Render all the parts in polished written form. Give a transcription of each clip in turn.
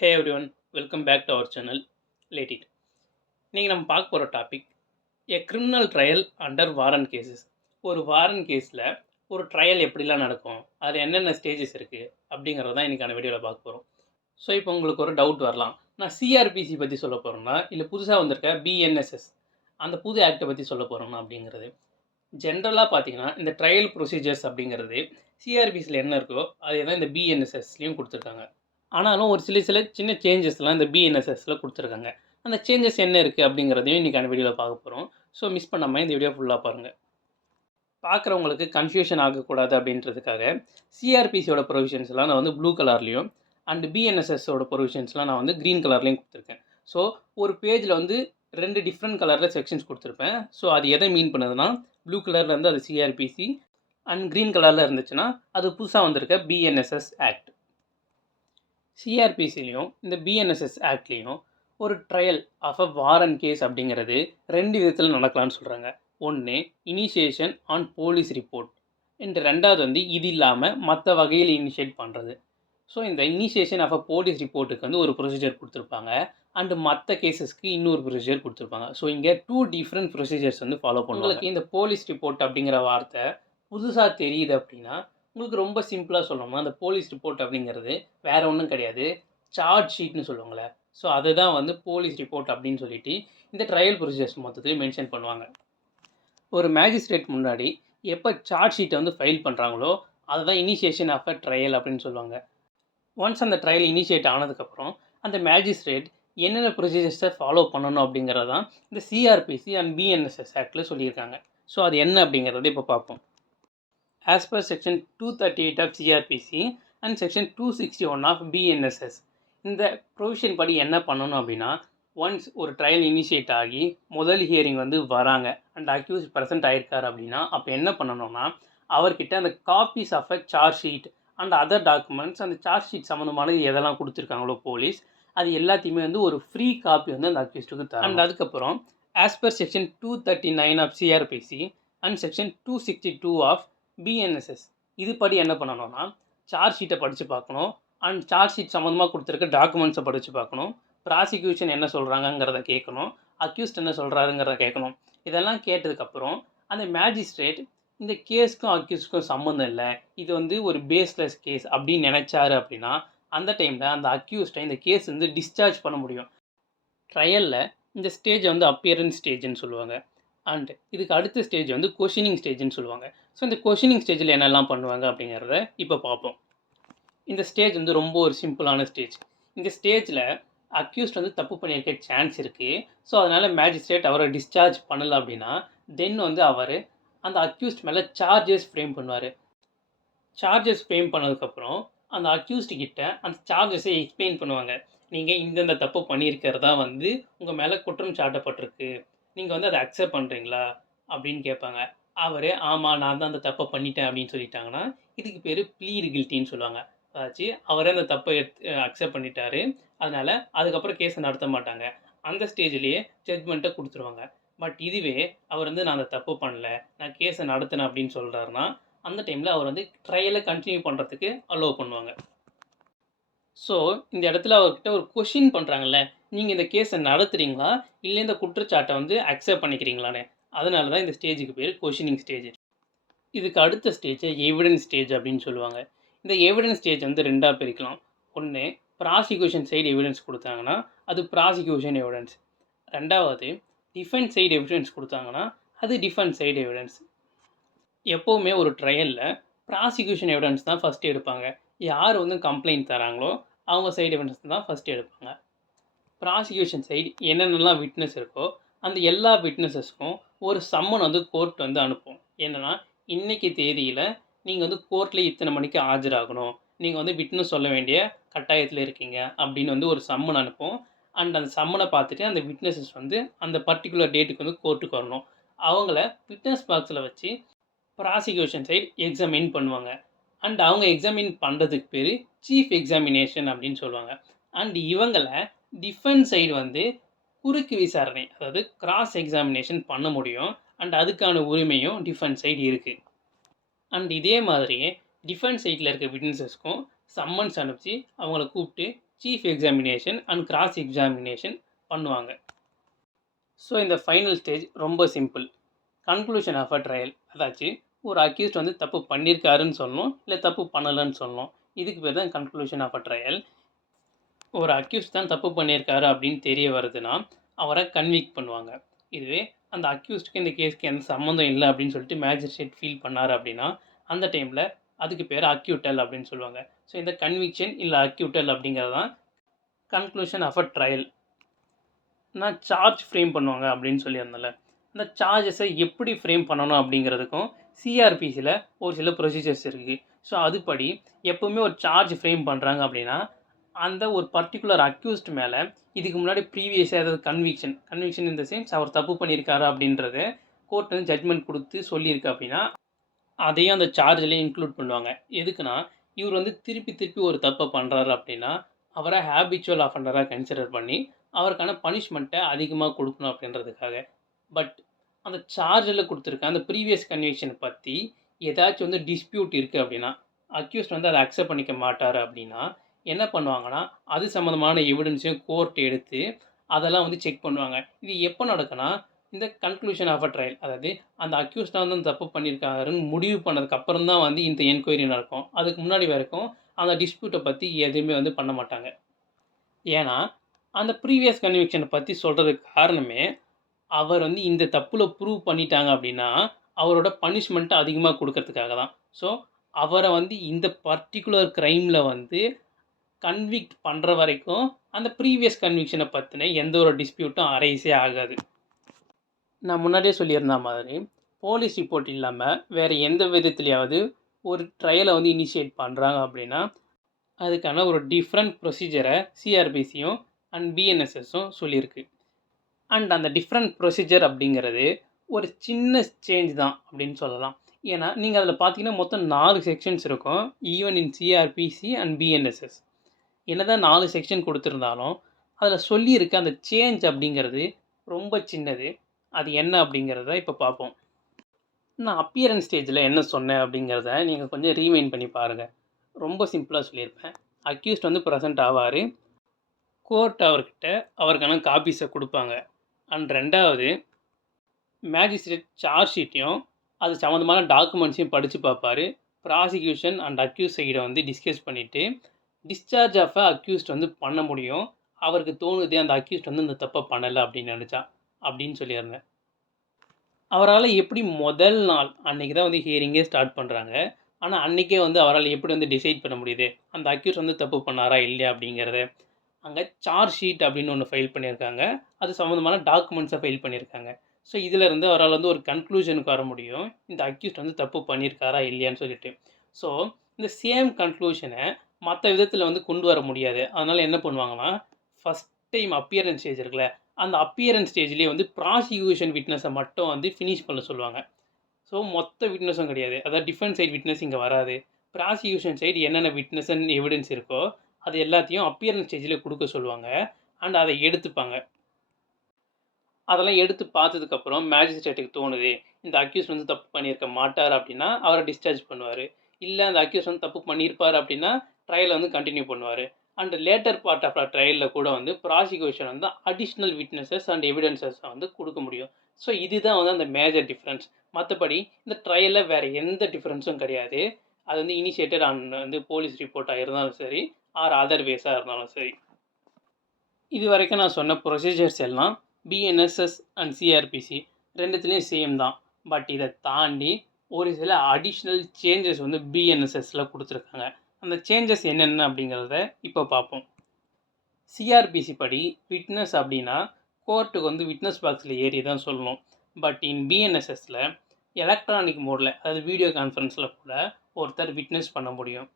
Hey everyone, welcome back to our channel. Let it. இன்னைக்கு நம்ம பார்க்க போகிற topic criminal trial under warrant cases. ஒரு வாரண்ட் கேஸில் ஒரு ட்ரையல் எப்படிலாம் நடக்கும், அதில் என்னென்ன ஸ்டேஜஸ் இருக்குது அப்படிங்கிறது தான் இன்றைக்கான வீடியோவில் பார்க்க போகிறோம். ஸோ இப்போ உங்களுக்கு ஒரு டவுட் வரலாம், நான் சிஆர்பிசி பற்றி சொல்ல போகிறேன்னா இல்லை புதுசாக வந்திருக்க பிஎன்எஸ்எஸ் அந்த புது ஆக்டை பற்றி சொல்ல போகிறோம்னா அப்படிங்கிறது. ஜென்ரலாக பார்த்தீங்கன்னா இந்த ட்ரையல் ப்ரொசீஜர்ஸ் அப்படிங்கிறது சிஆர்பிசியில் என்ன இருக்கோ அதே தான் இந்த பிஎன்எஸ்எஸ்லேயும் கொடுத்துருக்காங்க. ஆனாலும் ஒரு சில சின்ன சேஞ்சஸ்லாம் இந்த பிஎன்எஸ்எஸில் கொடுத்துருக்காங்க. அந்த சேஞ்சஸ் என்ன இருக்குது அப்படிங்கிறதையும் இன்றைக்கான வீடியோவில் பார்க்க போகிறோம். ஸோ மிஸ் பண்ணாமல் இந்த வீடியோ ஃபுல்லாக பாருங்கள். பார்க்குறவங்களுக்கு கன்ஃபியூஷன் ஆகக்கூடாது அப்படின்றதுக்காக சிஆர்பிசியோட ப்ரொவிஷன்ஸ்லாம் நான் வந்து ப்ளூ கலர்லேயும் அண்ட் பிஎன்எஸ்எஸோட ப்ரொவிஷன்ஸ்லாம் நான் வந்து க்ரீன் கலர்லேயும் கொடுத்துருக்கேன். ஸோ ஒரு பேஜில் வந்து 2 டிஃப்ரெண்ட் கலரில் செக்ஷன்ஸ் கொடுத்துருப்பேன். ஸோ அது எதை மீன் பண்ணுதுன்னா, ப்ளூ கலரில் இருந்து அது சிஆர்பிசி அண்ட் க்ரீன் கலரில் இருந்துச்சுன்னா அது புதுசாக வந்திருக்க பிஎன்எஸ்எஸ் ஆக்ட். சிஆர்பிசிலையும் இந்த பிஎன்எஸ்எஸ் ஆக்ட்லேயும் ஒரு trial of a warrant case அப்படிங்கிறது 2 விதத்தில் நடக்கலாம்னு சொல்கிறாங்க. ஒன்று initiation on police report, and ரெண்டாவது வந்து இது இல்லாமல் மற்ற வகையில் இனிஷியேட் பண்ணுறது. ஸோ இந்த இனிஷியேஷன் ஆஃப் அ போலீஸ் ரிப்போர்ட்டுக்கு வந்து ஒரு ப்ரொசீஜர் கொடுத்துருப்பாங்க, அண்டு மற்ற கேஸஸ்க்கு இன்னொரு ப்ரொசீஜர் கொடுத்துருப்பாங்க. ஸோ இங்கே 2 டிஃப்ரெண்ட் ப்ரொசீஜர்ஸ் வந்து ஃபாலோ பண்ணுவாங்க. உங்களுக்கு இந்த போலீஸ் ரிப்போர்ட் அப்படிங்கிற வார்த்தை புதுசாக தெரியுது அப்படின்னா உங்களுக்கு ரொம்ப சிம்பிளாக சொல்லணும்னா, அந்த போலீஸ் ரிப்போர்ட் அப்படிங்கிறது வேறு ஒன்றும் கிடையாது, சார்ஜ் ஷீட்னு சொல்லுவாங்களே. ஸோ அதை தான் வந்து போலீஸ் ரிப்போர்ட் அப்படின்னு சொல்லிட்டு இந்த ட்ரையல் ப்ரொசீஜர்ஸ் மொத்தத்தையும் மென்ஷன் பண்ணுவாங்க. ஒரு மேஜிஸ்ட்ரேட் முன்னாடி எப்போ சார்ஜ் ஷீட்டை வந்து ஃபைல் பண்ணுறாங்களோ அதுதான் இனிஷியேஷன் ஆஃப் அ ட்ரையல் அப்படின்னு சொல்லுவாங்க. ஒன்ஸ் அந்த ட்ரையல் இனிஷியேட் ஆனதுக்கப்புறம் அந்த மேஜிஸ்ட்ரேட் என்னென்ன ப்ரொசீஜர்ஸை ஃபாலோ பண்ணணும் அப்படிங்கிறது தான் இந்த சிஆர்பிசி அண்ட் பிஎன்எஸ்எஸ் ஆக்டில் சொல்லியிருக்காங்க. ஸோ அது என்ன அப்படிங்கிறத இப்போ பார்ப்போம். As per section 238 of CRPC and section 261 of BNSS, இந்த ப்ரொவிஷன் படி என்ன பண்ணணும் அப்படின்னா, ஒன்ஸ் ஒரு ட்ரையல் இனிஷியேட் ஆகி முதல் ஹியரிங் வந்து வராங்க அண்ட் அக்யூஸ் ப்ரெசென்ட் ஆகிருக்கார் அப்படின்னா அப்போ என்ன பண்ணணும்னா, அவர்கிட்ட அந்த copies of a charge sheet and other documents, அந்த சார்ஜ் ஷீட் சம்மந்தமானது எதெல்லாம் கொடுத்துருக்காங்களோ போலீஸ், அது எல்லாத்தையுமே வந்து ஒரு ஃப்ரீ காப்பி வந்து அந்த அக்யூஸ்டுக்கு தரும். அண்ட் அதுக்கப்புறம் as per section 239 of CrPC and section 262 of BNSS இதுபடி என்ன பண்ணணும்னா, சார்ஜ் ஷீட்டை படித்து பார்க்கணும் அண்ட் சார்ஜ் ஷீட் சம்மந்தமாக கொடுத்துருக்க டாக்குமெண்ட்ஸை படித்து பார்க்கணும், ப்ராசிக்யூஷன் என்ன சொல்கிறாங்கங்கிறத கேட்கணும், அக்யூஸ்ட் என்ன சொல்கிறாருங்கிறத கேட்கணும். இதெல்லாம் கேட்டதுக்கப்புறம் அந்த மேஜிஸ்ட்ரேட் இந்த கேஸுக்கும் அக்யூஸ்டுக்கும் சம்மந்தம் இல்லை, இது வந்து ஒரு பேஸ்லெஸ் கேஸ் அப்படின்னு நினச்சாரு அப்படின்னா அந்த டைமில் அந்த அக்யூஸ்டை இந்த கேஸ் வந்து டிஸ்சார்ஜ் பண்ண முடியும். ட்ரையலில் இந்த ஸ்டேஜை வந்து அப்பியரன்ஸ் ஸ்டேஜ்னு சொல்லுவாங்க. அண்ட் இதுக்கு அடுத்த ஸ்டேஜ் வந்து கொஷினிங் ஸ்டேஜ்னு சொல்லுவாங்க. ஸோ இந்த கொஷினிங் ஸ்டேஜில் என்னெல்லாம் பண்ணுவாங்க அப்படிங்கிறத இப்போ பார்ப்போம். இந்த ஸ்டேஜ் வந்து ரொம்ப ஒரு சிம்பிளான ஸ்டேஜ். இந்த ஸ்டேஜில் அக்யூஸ்ட் வந்து தப்பு பண்ணியிருக்க சான்ஸ் இருக்குது. ஸோ அதனால் மேஜிஸ்ட்ரேட் அவரை டிஸ்சார்ஜ் பண்ணலை அப்படின்னா தென் வந்து அவர் அந்த அக்யூஸ்ட் மேலே சார்ஜஸ் ஃப்ரேம் பண்ணுவார். சார்ஜஸ் ஃப்ரேம் பண்ணதுக்கப்புறம் அந்த அக்யூஸ்ட் கிட்ட அந்த சார்ஜஸை எக்ஸ்பிளைன் பண்ணுவாங்க. நீங்கள் இந்தந்த தப்பு பண்ணியிருக்கிறதா வந்து உங்கள் மேலே குற்றம் சாட்டப்பட்டிருக்கு, நீங்கள் வந்து அதை அக்செப்ட் பண்ணுறீங்களா அப்படின்னு கேட்பாங்க. அவர் ஆமாம் நான் தான் அந்த தப்பை பண்ணிட்டேன் அப்படின்னு சொல்லிட்டாங்கன்னா இதுக்கு பேர் ப்ளீட் கில்ட்டின்னு சொல்லுவாங்க. அதாச்சு அவரே அந்த தப்பை அக்செப்ட் பண்ணிட்டாரு, அதனால் அதுக்கப்புறம் கேஸை நடத்த மாட்டாங்க, அந்த ஸ்டேஜ்லேயே ஜட்ஜ்மெண்ட்டை கொடுத்துருவாங்க. பட் இதுவே அவர் வந்து நான் அந்த தப்பு பண்ணல, நான் கேஸை நடத்தினேன் அப்படின்னு சொல்கிறாருன்னா அந்த டைமில் அவர் வந்து ட்ரையலை கண்டினியூ பண்ணுறதுக்கு அலோவ் பண்ணுவாங்க. ஸோ இந்த இடத்துல அவர்கிட்ட ஒரு கொஷின் பண்ணுறாங்கல்ல, நீங்கள் இந்த கேஸை நடத்துகிறீங்களா இல்லை இந்த குற்றச்சாட்டை வந்து அக்செப்ட் பண்ணிக்கிறீங்களான்னு, அதனால தான் இந்த ஸ்டேஜுக்கு பேர் கொஷினிங் ஸ்டேஜ். இதுக்கு அடுத்த ஸ்டேஜை எவிடன்ஸ் ஸ்டேஜ் அப்படின்னு சொல்லுவாங்க. இந்த எவிடன்ஸ் ஸ்டேஜ் வந்து 2ஆக பிரிக்கலாம். ஒன்று ப்ராசிக்யூஷன் சைடு எவிடன்ஸ் கொடுத்தாங்கன்னா அது ப்ராசிக்யூஷன் எவிடன்ஸ், ரெண்டாவது டிஃபென்ஸ் சைடு எவிடன்ஸ் கொடுத்தாங்கன்னா அது டிஃபென்ஸ் சைடு எவிடன்ஸ். எப்போவுமே ஒரு ட்ரையலில் ப்ராசிக்யூஷன் எவிடன்ஸ் தான் ஃபஸ்ட்டு எடுப்பாங்க. யார் வந்து கம்ப்ளைண்ட் தராங்களோ அவங்க சைடு எவிடன்ஸ் தான் ஃபஸ்ட்டு எடுப்பாங்க. ப்ராசிக்யூஷன் சைடு என்னென்னலாம் விட்னஸ் இருக்கோ அந்த எல்லா விட்னஸஸ்க்கும் ஒரு சம்மன் வந்து கோர்ட் வந்து அனுப்பும். என்னென்னா, இன்றைக்கி தேதியில் நீங்கள் வந்து கோர்ட்டில் இத்தனை மணிக்கு ஆஜராகணும், நீங்கள் வந்து விட்னஸ் சொல்ல வேண்டிய கட்டாயத்தில் இருக்கீங்க அப்படின்னு வந்து ஒரு சம்மன் அனுப்பும். அண்ட் அந்த சம்மனை பார்த்துட்டு அந்த விட்னஸஸ் வந்து அந்த பர்டிகுலர் டேட்டுக்கு வந்து கோர்ட்டுக்கு வரணும். அவங்கள விட்னஸ் பாக்ஸில் வச்சு ப்ராசிக்யூஷன் சைடு எக்ஸாமின் பண்ணுவாங்க. அண்ட் அவங்க எக்ஸாமின் பண்ணுறதுக்கு பேர் சீஃப் எக்ஸாமினேஷன் அப்படின்னு சொல்லுவாங்க. அண்ட் இவங்களை டிஃபென்ஸ் சைடு வந்து குறுக்கு விசாரணை, அதாவது கிராஸ் எக்ஸாமினேஷன் பண்ண முடியும். அண்ட் அதுக்கான உரிமையும் டிஃபென்ஸ் சைடு இருக்குது. அண்ட் இதே மாதிரியே டிஃபென்ஸ் சைடில் இருக்க விட்னஸஸ்க்கும் சம்மன்ஸ் அனுப்பிச்சு அவங்கள கூப்பிட்டு chief examination and cross examination பண்ணுவாங்க. ஸோ இந்த ஃபைனல் ஸ்டேஜ் ரொம்ப simple. Conclusion of a trial. அதாச்சு ஒரு அக்யூஸ்ட் வந்து தப்பு பண்ணியிருக்காருன்னு சொல்லணும், இல்லை தப்பு பண்ணலைன்னு சொல்லணும். இதுக்கு பேர் தான் கன்க்ளூஷன் ஆஃப் அ ட்ரையல். ஒரு அக்யூஸ்ட் தான் தப்பு பண்ணியிருக்காரு அப்படின்னு தெரிய வருதுன்னா அவரை கன்விக்ட் பண்ணுவாங்க. இதுவே அந்த அக்யூஸ்டுக்கு இந்த கேஸ்க்கு எந்த சம்மந்தம் இல்லை அப்படின்னு சொல்லிட்டு மேஜிஸ்ட்ரேட் ஃபீல் பண்ணார் அப்படின்னா அந்த டைமில் அதுக்கு பேர் அக்யூட்டல் அப்படின்னு சொல்லுவாங்க. ஸோ இந்த கன்விக்ஷன் இல்லை அக்யூட்டல் அப்படிங்கிறது தான் கன்க்ளூஷன் ஆஃப் அ ட்ரையல். நான் சார்ஜ் ஃப்ரேம் பண்ணுவாங்க அப்படின்னு சொல்லியிருந்தேன்ல, அந்த சார்ஜஸை எப்படி ஃப்ரேம் பண்ணணும் அப்படிங்கிறதுக்கும் சிஆர்பிசியில் ஒரு சில ப்ரொசீஜர்ஸ் இருக்குது. ஸோ அதுபடி எப்போவுமே ஒரு சார்ஜ் ஃப்ரேம் பண்ணுறாங்க அப்படின்னா அந்த ஒரு பர்டிகுலர் அக்யூஸ்ட் மேலே இதுக்கு முன்னாடி ப்ரீவியஸாக ஏதாவது கன்விக்ஷன் இந்த சென்ஸ் அவர் தப்பு பண்ணியிருக்காரு அப்படின்றது கோர்ட் வந்து ஜட்மெண்ட் கொடுத்து சொல்லியிருக்கு அப்படின்னா அதையும் அந்த சார்ஜ்லேயே இன்க்ளூட் பண்ணுவாங்க. எதுக்குன்னா இவர் வந்து திருப்பி ஒரு தப்பை பண்ணுறாரு அப்படின்னா அவரை ஹேபிச்சுவல் அஃபண்டராக கன்சிடர் பண்ணி அவருக்கான பனிஷ்மெண்ட்டை அதிகமாக கொடுக்கணும் அப்படின்றதுக்காக. பட் அந்த சார்ஜில் கொடுத்துருக்க அந்த ப்ரீவியஸ் கன்விக்ஷன் பற்றி ஏதாச்சும் வந்து டிஸ்பியூட் இருக்குது அப்படின்னா அக்யூஸ்ட் வந்து அதை அக்செப்ட் பண்ணிக்க மாட்டார் அப்படின்னா என்ன பண்ணுவாங்கன்னா அது சம்மந்தமான எவிடன்ஸையும் கோர்ட் எடுத்து அதெல்லாம் வந்து செக் பண்ணுவாங்க. இது எப்போ நடக்குன்னா இந்த கன்க்ளூஷன் ஆஃப் அ ட்ரையல், அதாவது அந்த அக்யூஸ்ட் தான் வந்து தப்பு பண்ணியிருக்காருன்னு முடிவு பண்ணதுக்கப்புறம் தான் வந்து இந்த என்கொயரி நடக்கும். அதுக்கு முன்னாடி வரைக்கும் அந்த டிஸ்பியூட்டை பற்றி எதுவுமே வந்து பண்ண மாட்டாங்க. ஏன்னா அந்த ப்ரீவியஸ் கன்விக்ஷனை பற்றி சொல்கிறதுக்கு காரணமே அவர் வந்து இந்த தப்பில் ப்ரூவ் பண்ணிட்டாங்க அப்படின்னா அவரோட பனிஷ்மெண்ட்டை அதிகமாக கொடுக்கறதுக்காக தான். ஸோ அவரை வந்து இந்த பர்டிகுலர் க்ரைமில் வந்து கன்விக்ட் பண்ணுற வரைக்கும் அந்த ப்ரீவியஸ் கன்விக்ஷனை பற்றின எந்த ஒரு டிஸ்பியூட்டும் அரைஸே ஆகாது. நான் முன்னாடியே சொல்லியிருந்த மாதிரி போலீஸ் ரிப்போர்ட் இல்லாமல் வேறு எந்த விதத்துலையாவது ஒரு ட்ரையலை வந்து இனிஷியேட் பண்ணுறாங்க அப்படின்னா அதுக்கான ஒரு டிஃப்ரெண்ட் ப்ரொசீஜரை சிஆர்பிசியும் அண்ட் பிஎன்எஸ்எஸும் சொல்லியிருக்கு. அண்ட் அந்த டிஃப்ரெண்ட் ப்ரொசீஜர் அப்படிங்கிறது ஒரு சின்ன சேஞ்ச் தான் அப்படின்னு சொல்லலாம். ஏன்னா நீங்கள் அதில் பார்த்தீங்கன்னா மொத்தம் 4 செக்ஷன்ஸ் இருக்கும், even in CrPC and BNSS. என்னதான் 4 செக்ஷன் கொடுத்துருந்தாலும் அதில் சொல்லியிருக்க அந்த சேஞ்ச் அப்படிங்கிறது ரொம்ப சின்னது. அது என்ன அப்படிங்கிறத இப்போ பார்ப்போம். நான் அப்பியரன்ஸ் ஸ்டேஜில் என்ன சொன்னேன் அப்படிங்கிறத நீங்கள் கொஞ்சம் ரீமைண்ட் பண்ணி பாருங்கள். ரொம்ப சிம்பிளாக சொல்லியிருப்பேன். அக்யூஸ்ட் வந்து ப்ரெசென்ட் ஆவார், கோர்ட் அவர்கிட்ட அவருக்கான காப்பீஸை கொடுப்பாங்க. அண்ட் ரெண்டாவது மேஜிஸ்ட்ரேட் சார்ஜ் ஷீட்டையும் அது சம்மந்தமான டாக்குமெண்ட்ஸையும் படித்து பார்ப்பார். ப்ராசிக்யூஷன் அண்ட் அக்யூஸ் சைடை வந்து டிஸ்கஸ் பண்ணிவிட்டு டிஸ்சார்ஜ் ஆஃப் அக்யூஸ்ட் வந்து பண்ண முடியும். அவருக்கு தோணுது அந்த அக்யூஸ்ட் வந்து இந்த தப்பை பண்ணலை அப்படின்னு நினச்சா அப்படின்னு சொல்லியிருந்தேன். அவரால் எப்படி முதல் நாள் அன்றைக்கி தான் வந்து ஹியரிங்கே ஸ்டார்ட் பண்ணுறாங்க, ஆனால் அன்றைக்கே வந்து அவரால் எப்படி வந்து டிசைட் பண்ண முடியுது அந்த அக்யூஸ்ட் வந்து தப்பு பண்ணாரா இல்லையா அப்படிங்கிறத. அங்கே சார்ஜ் ஷீட் அப்படின்னு ஒன்று ஃபைல் பண்ணியிருக்காங்க, அது சம்மந்தமான டாக்குமெண்ட்ஸை ஃபைல் பண்ணியிருக்காங்க. ஸோ இதிலேருந்து அவரால் வந்து ஒரு கன்க்ளூஷனுக்கு வர முடியும் இந்த அக்யூஸ்ட் வந்து தப்பு பண்ணியிருக்காரா இல்லையான்னு சொல்லிட்டு. ஸோ இந்த சேம் கன்க்ளூஷனை மற்ற விதத்தில் வந்து கொண்டு வர முடியாது. அதனால் என்ன பண்ணுவாங்கன்னா ஃபஸ்ட் டைம் அப்பியரன்ஸ் ஸ்டேஜ் இருக்குல்ல, அந்த அப்பியரன்ஸ் ஸ்டேஜ்லேயே வந்து ப்ராசிக்யூஷன் விட்னஸை மட்டும் வந்து ஃபினிஷ் பண்ண சொல்லுவாங்க. ஸோ மொத்த விட்னஸும் கிடையாது, அதாவது டிஃபென்ஸ் சைடு விட்னஸ் இங்கே வராது. ப்ராசிக்யூஷன் சைடு என்னென்ன விட்னஸ் அண்ட் எவிடன்ஸ் இருக்கோ அது எல்லாத்தையும் அப்பியரன்ஸ் ஸ்டேஜில் கொடுக்க சொல்லுவாங்க. அண்ட் அதை எடுத்துப்பாங்க. அதெல்லாம் எடுத்து பார்த்ததுக்கப்புறம் மேஜிஸ்ட்ரேட்டுக்கு தோணுது இந்த அக்யூஸ் வந்து தப்பு பண்ணியிருக்க மாட்டார் அப்படின்னா அவரை டிஸ்சார்ஜ் பண்ணுவார். இல்லை அந்த அக்யூஸ் வந்து தப்பு பண்ணியிருப்பார் அப்படின்னா ட்ரையலை வந்து கண்டினியூ பண்ணுவார். அண்ட் லேட்டர் பார்ட் ஆஃப் ட்ரையலில் கூட வந்து ப்ராசிக்யூஷன் வந்து அடிஷ்னல் விட்னஸஸ் அண்ட் எவிடன்சஸை வந்து கொடுக்க முடியும். ஸோ இதுதான் வந்து அந்த மேஜர் டிஃப்ரென்ஸ். மற்றபடி இந்த ட்ரையலில் வேறு எந்த டிஃப்ரென்ஸும் கிடையாது. அது வந்து இனிஷியேட்டட் ஆன் வந்து போலீஸ் ரிப்போர்ட்டாக இருந்தாலும் சரி ஆர் அதர் வேஸாக இருந்தாலும் சரி. இது வரைக்கும் நான் சொன்ன ப்ரொசீஜர்ஸ் எல்லாம் பிஎன்எஸ்எஸ் அண்ட் சிஆர்பிசி ரெண்டுத்துலேயும் சேம் தான். பட் இதை தாண்டி ஒரு சில அடிஷ்னல் சேஞ்சஸ் வந்து பிஎன்எஸ்எஸில் கொடுத்துருக்காங்க. அந்த சேஞ்சஸ் என்னென்ன அப்படிங்கிறத இப்போ பார்ப்போம். சிஆர்பிசி படி விட்னஸ் அப்படின்னா கோர்ட்டுக்கு வந்து விட்னஸ் பாக்ஸில் ஏறி தான் சொல்லணும். பட் இன் பிஎன்எஸ்எஸில் எலக்ட்ரானிக் மோடில், அதாவது வீடியோ கான்ஃபரன்ஸில் கூட ஒருத்தர் விட்னஸ் பண்ண முடியும்.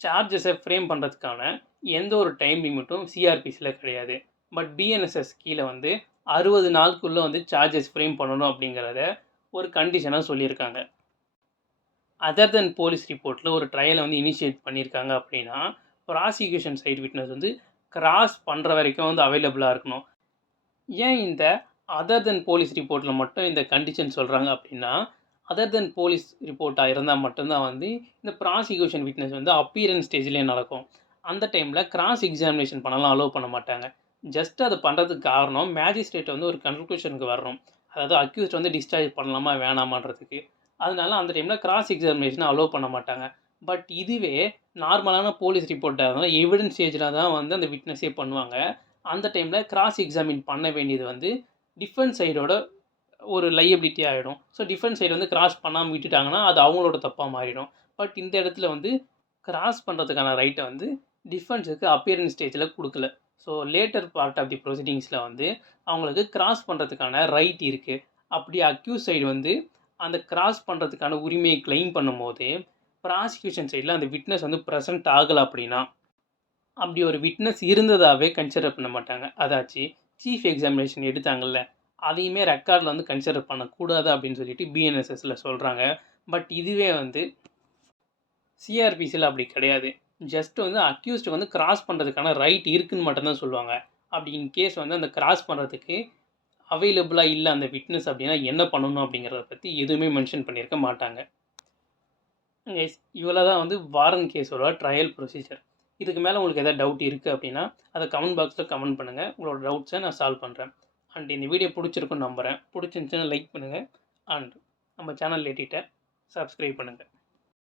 சார்ஜஸை ஃப்ரேம் பண்ணுறதுக்கான எந்த ஒரு டைம் லிமிட்டும் சிஆர்பிசியில் கிடையாது. பட் பிஎன்எஸ்எஸ் கீழே வந்து 60 நாளுக்குள்ளே வந்து சார்ஜஸ் ஃப்ரேம் பண்ணணும் அப்படிங்கிறத ஒரு கண்டிஷனாக சொல்லியிருக்காங்க. அதர் தென் போலீஸ் ரிப்போர்ட்டில் ஒரு ட்ரையலை வந்து இனிஷியேட் பண்ணியிருக்காங்க அப்படின்னா ப்ராசிக்யூஷன் சைடு விட்னஸ் வந்து கிராஸ் பண்ணுற வரைக்கும் வந்து அவைலபிளாக இருக்கணும். ஏன் இந்த அதர் தென் போலீஸ் ரிப்போர்ட்டில் மட்டும் இந்த கண்டிஷன் சொல்கிறாங்க அப்படின்னா அதர் தென் போலீஸ் ரிப்போர்ட்டாக இருந்தால் மட்டும்தான் வந்து இந்த ப்ராசிக்யூஷன் விட்னஸ் வந்து அப்பியரன்ஸ் ஸ்டேஜ்லேயே நடக்கும். அந்த டைமில் கிராஸ் எக்ஸாமினேஷன் பண்ணலாம் அலோவ் பண்ண மாட்டாங்க. ஜஸ்ட் அது பண்ணுறதுக்கு காரணம் மேஜிஸ்ட்ரேட் வந்து ஒரு கன்க்ளூஷனுக்கு வரணும். அதாவது அக்யூஸ்ட் வந்து டிஸ்சார்ஜ் பண்ணலாமா வேணாமான்றதுக்கு. அதனால அந்த டைமில் கிராஸ் எக்ஸாமினேஷனை அலோவ் பண்ண மாட்டாங்க. பட் இதுவே நார்மலான போலீஸ் ரிப்போர்ட்டாக இருந்தால் எவிடன்ஸ் ஸ்டேஜில் தான் வந்து அந்த விட்னஸே பண்ணுவாங்க. அந்த டைமில் கிராஸ் எக்ஸாமின் பண்ண வேண்டியது வந்து டிஃபென்ஸ் சைடோட ஒரு லையபிலிட்டி ஆகிடும். ஸோ டிஃபென்ஸ் சைடு வந்து கிராஸ் பண்ணாமல் விட்டுட்டாங்கன்னா அது அவங்களோட தப்பாக மாறிடும். பட் இந்த இடத்துல வந்து கிராஸ் பண்ணுறதுக்கான ரைட்டை வந்து டிஃபென்ஸுக்கு அப்பியரன்ஸ் ஸ்டேஜில் கொடுக்கல. So later part of the ப்ரொசீடிங்ஸில் வந்து அவங்களுக்கு கிராஸ் பண்ணுறதுக்கான ரைட் இருக்குது. அப்படி அக்யூஸ் சைடு வந்து அந்த கிராஸ் பண்ணுறதுக்கான உரிமையை கிளைம் பண்ணும்போது ப்ராசிக்யூஷன் சைடில் அந்த விட்னஸ் வந்து ப்ரெசென்ட் ஆகலை அப்படின்னா அப்படி ஒரு விட்னஸ் இருந்ததாகவே கன்சிடர் பண்ண மாட்டாங்க. அதாச்சு சீஃப் எக்ஸாமினேஷன் எடுத்தாங்கல்ல, அதையுமே ரெக்கார்டில் வந்து கன்சிடர் பண்ணக்கூடாது அப்படின்னு சொல்லிட்டு பிஎன்எஸ்எஸில் சொல்கிறாங்க. பட் இதுவே வந்து சிஆர்பிசியில் அப்படி கிடையாது. ஜஸ்ட் வந்து அக்யூஸ்டு வந்து கிராஸ் பண்ணுறதுக்கான ரைட் இருக்குதுன்னு மட்டும்தான் சொல்லுவாங்க. அப்படி இன் கேஸ் வந்து அந்த கிராஸ் பண்ணுறதுக்கு அவைலபிளாக இல்லை அந்த விட்னஸ் அப்படின்னா என்ன பண்ணணும் அப்படிங்கிறத பற்றி எதுவுமே மென்ஷன் பண்ணியிருக்க மாட்டாங்க. இவ்வளோ தான் வந்து வாரன் கேஸோட ட்ரையல் ப்ரொசீஜர். இதுக்கு மேலே உங்களுக்கு எதாவது டவுட் இருக்குது அப்படின்னா அதை கமெண்ட் பாக்ஸில் கமெண்ட் பண்ணுங்கள். உங்களோட டவுட்ஸை நான் சால்வ் பண்ணுறேன். அண்ட் இந்த வீடியோ பிடிச்சிருக்குன்னு நம்புகிறேன். பிடிச்சிருந்துச்சுன்னா லைக் பண்ணுங்கள். அண்ட் நம்ம சேனல் லேட்டிட்ட சப்ஸ்கிரைப் பண்ணுங்கள்.